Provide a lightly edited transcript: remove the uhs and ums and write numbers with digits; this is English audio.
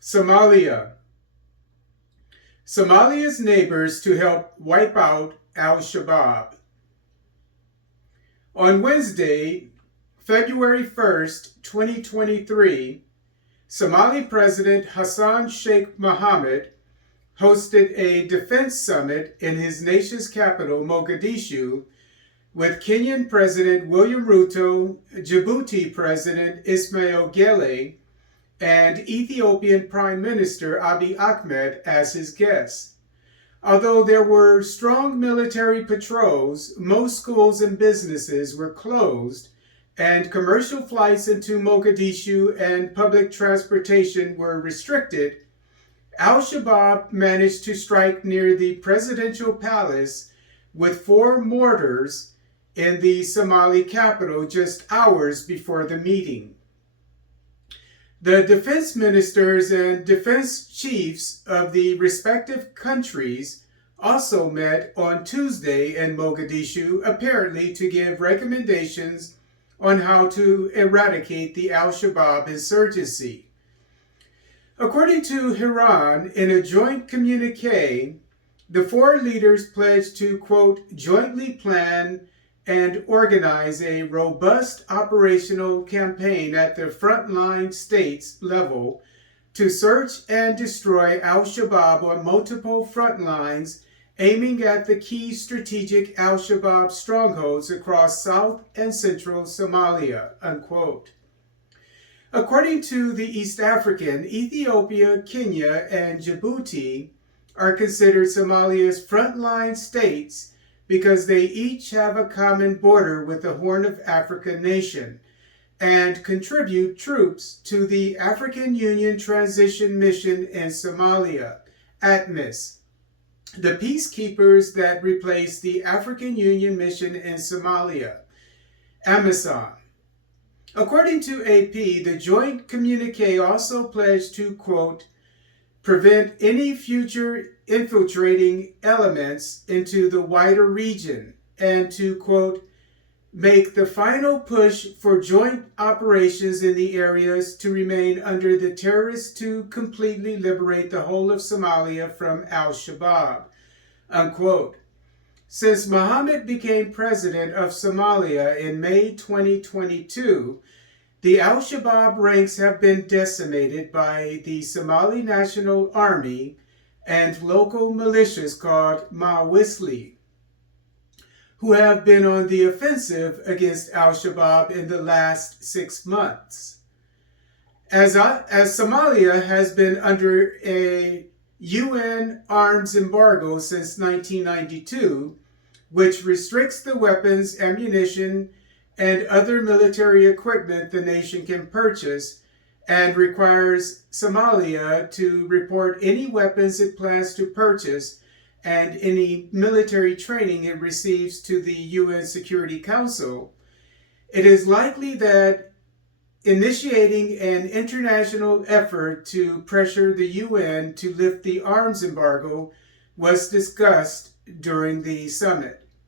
Somalia. Somalia's neighbors to help wipe out al-Shabab. On Wednesday, February 1st, 2023, Somali President Hassan Sheikh Mohammed hosted a defense summit in his nation's capital, Mogadishu, with Kenyan President William Ruto, Djibouti President Ismail Gele, and Ethiopian Prime Minister Abiy Ahmed as his guests. Although there were strong military patrols, most schools and businesses were closed, and commercial flights into Mogadishu and public transportation were restricted. Al-Shabab managed to strike near the presidential palace with 4 mortars in the Somali capital just hours before the meeting. The defense ministers and defense chiefs of the respective countries also met on Tuesday in Mogadishu, apparently to give recommendations on how to eradicate the al-Shabab insurgency. According to Iran, in a joint communique, the 4 leaders pledged to, quote, jointly plan and organize a robust operational campaign at the frontline states level to search and destroy al-Shabab on multiple front lines, aiming at the key strategic al-Shabab strongholds across South and Central Somalia, unquote. According to the East African, Ethiopia, Kenya, and Djibouti are considered Somalia's frontline states because they each have a common border with the Horn of Africa nation and contribute troops to the African Union Transition Mission in Somalia, ATMIS, the peacekeepers that replace the African Union Mission in Somalia, AMISOM. According to AP, the joint communique also pledged to, quote, prevent any future infiltrating elements into the wider region and to, quote, make the final push for joint operations in the areas to remain under the terrorists to completely liberate the whole of Somalia from al-Shabab, unquote. Since Mohammed became president of Somalia in May 2022, the al-Shabab ranks have been decimated by the Somali National Army and local militias called Mawisli, who have been on the offensive against al-Shabab in the last 6 months. As Somalia has been under a UN arms embargo since 1992, which restricts the weapons, ammunition, and other military equipment the nation can purchase, and requires Somalia to report any weapons it plans to purchase and any military training it receives to the UN Security Council, it is likely that initiating an international effort to pressure the UN to lift the arms embargo was discussed during the summit.